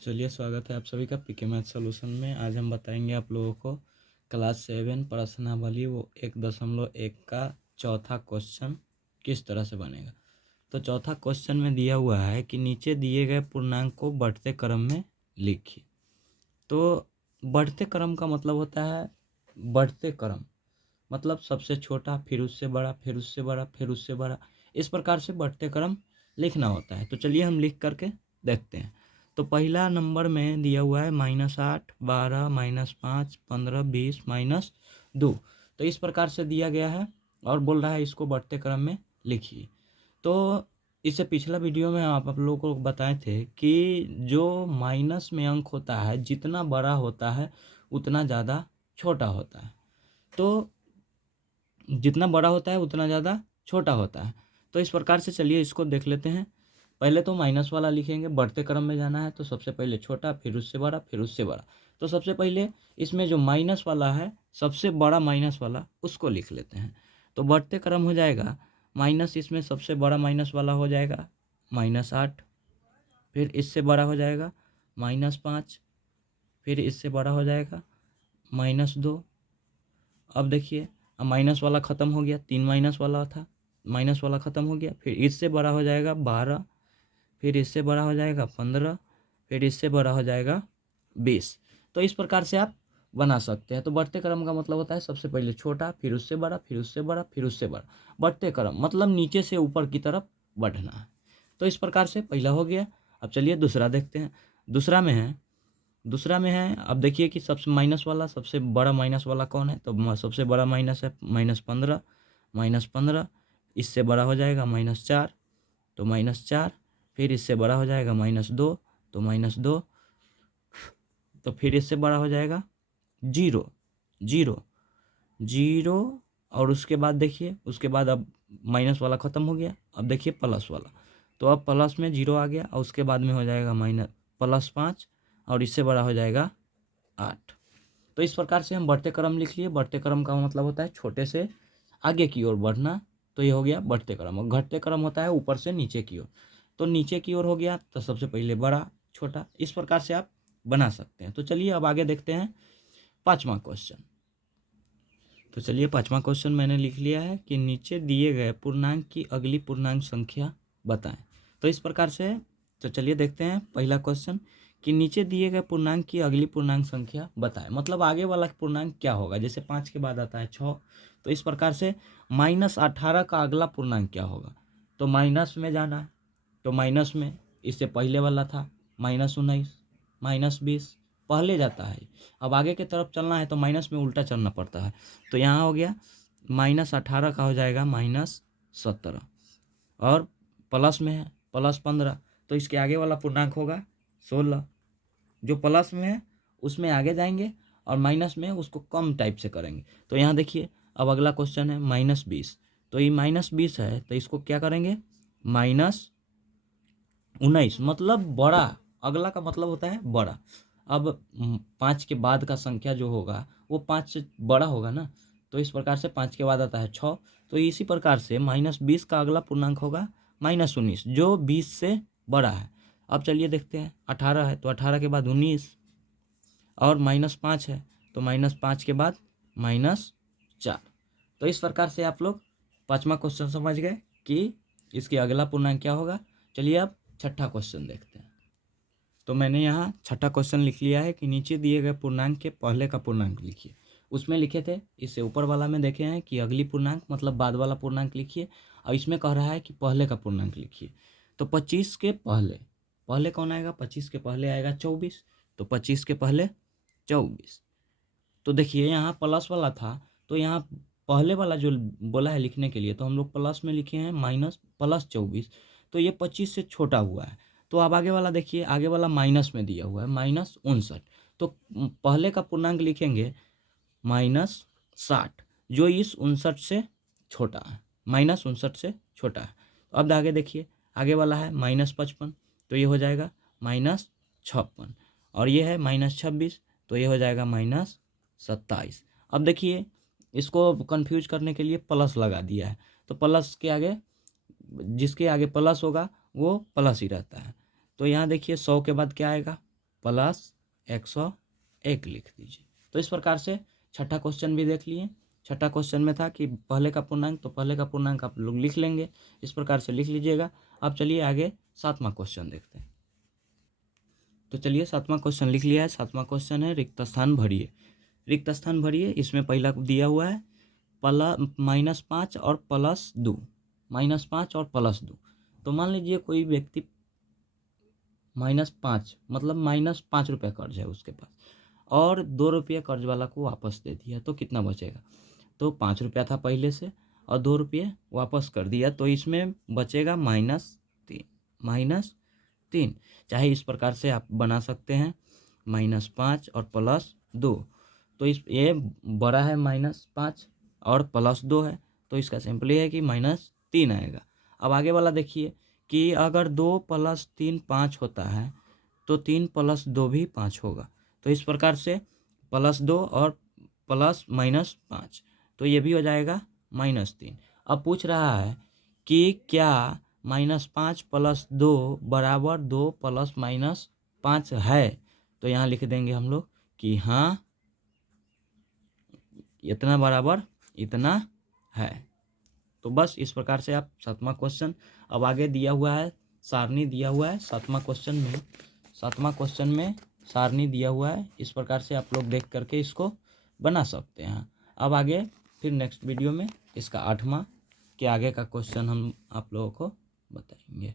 चलिए, स्वागत है आप सभी का पीके मैथ सॉल्यूशन में। आज हम बताएंगे आप लोगों को क्लास 7 प्रश्नावली वो 1.1 का चौथा क्वेश्चन किस तरह से बनेगा। तो चौथा क्वेश्चन में दिया हुआ है कि नीचे दिए गए पूर्णांक को बढ़ते क्रम में लिखिए। तो बढ़ते क्रम का मतलब होता है बढ़ते क्रम मतलब सबसे छोटा, फिर उससे बड़ा, फिर उससे बड़ा, फिर उससे बड़ा, इस प्रकार से बढ़ते क्रम लिखना होता है। तो चलिए हम लिख करके देखते हैं। तो पहला नंबर में दिया हुआ है -8, 12, -5, 15, 20, -2। तो इस प्रकार से दिया गया है और बोल रहा है इसको बढ़ते क्रम में लिखिए। तो इससे पिछला वीडियो में आप लोगों को बताए थे कि जो माइनस में अंक होता है जितना बड़ा होता है उतना ज़्यादा छोटा होता है। तो जितना बड़ा होता है उतना ज़्यादा छोटा होता है। तो इस प्रकार से चलिए इसको देख लेते हैं। पहले तो माइनस वाला लिखेंगे, बढ़ते क्रम में जाना है तो सबसे पहले छोटा, फिर उससे बड़ा, फिर उससे बड़ा। तो सबसे पहले इसमें जो माइनस वाला है, सबसे बड़ा माइनस वाला, उसको लिख लेते हैं। तो बढ़ते क्रम हो जाएगा माइनस, इसमें सबसे बड़ा माइनस वाला हो जाएगा -8, फिर इससे बड़ा हो जाएगा -5, फिर इससे बड़ा हो जाएगा -2। अब देखिए, अब माइनस वाला ख़त्म हो गया, 3 माइनस वाला था, माइनस वाला ख़त्म हो गया, फिर इससे बड़ा हो जाएगा 12, फिर इससे बड़ा हो जाएगा 15, फिर इससे बड़ा हो जाएगा 20। तो इस प्रकार से आप बना सकते हैं। तो बढ़ते क्रम का मतलब होता है सबसे पहले छोटा, फिर उससे बड़ा, फिर उससे बड़ा, फिर उससे बड़ा। बढ़ते क्रम मतलब नीचे से ऊपर की तरफ बढ़ना है। तो इस प्रकार से पहला हो गया। अब चलिए दूसरा देखते हैं। दूसरा में है अब देखिए कि सबसे माइनस वाला, सबसे बड़ा माइनस वाला कौन है। तो सबसे बड़ा माइनस है -15, -15, इससे बड़ा हो जाएगा -4, तो -4, फिर इससे बड़ा हो जाएगा -2, तो -2, तो फिर इससे बड़ा हो जाएगा 0, 0, 0। और उसके बाद देखिए, उसके बाद अब माइनस वाला ख़त्म हो गया, अब देखिए प्लस वाला। तो अब प्लस में 0 आ गया और उसके बाद में हो जाएगा +5 और इससे बड़ा हो जाएगा 8। तो इस प्रकार से हम बढ़ते क्रम लिख लिए। बढ़ते क्रम का मतलब होता है छोटे से आगे की ओर बढ़ना। तो ये हो गया बढ़ते क्रम। और घटते क्रम होता है ऊपर से नीचे की ओर। तो नीचे की ओर हो गया तो सबसे पहले बड़ा, छोटा, इस प्रकार से आप बना सकते हैं। तो चलिए अब आगे देखते हैं पाँचवा क्वेश्चन। तो चलिए पाँचवा क्वेश्चन मैंने लिख लिया है कि नीचे दिए गए पूर्णांक की अगली पूर्णांक संख्या बताएं। तो इस प्रकार से, तो चलिए देखते हैं पहला क्वेश्चन कि नीचे दिए गए पूर्णांक की अगली पूर्णांक संख्या बताएं। मतलब आगे वाला पूर्णांक क्या होगा। जैसे 5 के बाद आता है 6, तो इस प्रकार से -18 का अगला पूर्णांक क्या होगा। तो माइनस में जाना है, तो माइनस में इससे पहले वाला था -19, -20, पहले जाता है। अब आगे की तरफ चलना है तो माइनस में उल्टा चलना पड़ता है। तो यहाँ हो गया -18 का हो जाएगा -17, और प्लस में है +15, तो इसके आगे वाला पूर्णांक होगा 16। जो प्लस में है उसमें आगे जाएंगे और माइनस में उसको कम टाइप से करेंगे। तो यहाँ देखिए, अब अगला क्वेश्चन है -20। तो ये -20 है तो इसको क्या करेंगे, -19, मतलब बड़ा। अगला का मतलब होता है बड़ा। अब 5 के बाद का संख्या जो होगा वो 5 से बड़ा होगा ना। तो इस प्रकार से 5 के बाद आता है 6। तो इसी प्रकार से -20 का अगला पूर्णांक होगा -19, जो 20 से बड़ा है। अब चलिए देखते हैं, 18 है तो 18 के बाद 19, और -5 है तो -5 के बाद -4। तो इस प्रकार से आप लोग पाँचवा क्वेश्चन समझ गए कि इसके अगला पूर्णांक क्या होगा। चलिए अब छठा क्वेश्चन देखते हैं। तो मैंने यहाँ छठा क्वेश्चन लिख लिया है कि नीचे दिए गए पूर्णांक के पहले का पूर्णांक लिखिए। उसमें लिखे थे, इससे ऊपर वाला में देखे हैं कि अगली पूर्णांक मतलब बाद वाला पूर्णांक लिखिए, और इसमें कह रहा है कि पहले का पूर्णांक लिखिए। तो 25 के पहले, पहले कौन आएगा, 25 के पहले आएगा 24। तो 25 के पहले 24। तो देखिए यहाँ प्लस वाला था, तो यहाँ पहले वाला जो बोला है लिखने के लिए, तो हम लोग प्लस में लिखे हैं +24। तो ये 25 से छोटा हुआ है। तो अब आगे वाला देखिए, आगे वाला माइनस में दिया हुआ है -59। तो पहले का पूर्णांक लिखेंगे -60, जो इस 59 से छोटा है, -59 से छोटा है। अब आगे देखिए, आगे वाला है -55, तो ये हो जाएगा -56, और ये है -26, तो ये हो जाएगा -27। अब देखिए, इसको कंफ्यूज करने के लिए प्लस लगा दिया है। तो प्लस के आगे, जिसके आगे प्लस होगा वो प्लस ही रहता है। तो यहाँ देखिए 100 के बाद क्या आएगा, प्लस 101 लिख दीजिए। तो इस प्रकार से छठा क्वेश्चन भी देख लिए। छठा क्वेश्चन में था कि पहले का पूर्णांक, तो पहले का पूर्णांक आप लोग लिख लेंगे, इस प्रकार से लिख लीजिएगा। अब चलिए आगे सातवां क्वेश्चन देखते हैं। तो चलिए सातवां क्वेश्चन लिख लिया है। सातवां क्वेश्चन है रिक्त स्थान भरिए। रिक्त स्थान भरिए, इसमें पहला दिया हुआ है -5 और +2, -5 और +2। तो मान लीजिए कोई व्यक्ति -5 मतलब -5 रुपये कर्ज है उसके पास, और 2 रुपये कर्ज वाला को वापस दे दिया, तो कितना बचेगा? तो 5 रुपया था पहले से और 2 रुपये वापस कर दिया, तो इसमें बचेगा -3, -3। चाहे इस प्रकार से आप बना सकते हैं, -5 और +2। तो इस ये बड़ा है -5 और +2 है, तो इसका सिंपल ये है कि -3 आएगा। अब आगे वाला देखिए कि अगर 2 + 3 5 होता है, तो 3 + 2 भी 5 होगा। तो इस प्रकार से +2 और +-5, तो ये भी हो जाएगा -3। अब पूछ रहा है कि क्या -5 + 2 बराबर 2 ± 5 है? तो यहाँ लिख देंगे हम लोग कि हाँ, इतना बराबर इतना है। तो बस इस प्रकार से आप सातवां क्वेश्चन। अब आगे दिया हुआ है सारणी दिया हुआ है सातवां क्वेश्चन में सारणी दिया हुआ है। इस प्रकार से आप लोग देख करके इसको बना सकते हैं। अब आगे फिर नेक्स्ट वीडियो में इसका 8वां के आगे का क्वेश्चन हम आप लोगों को बताएंगे।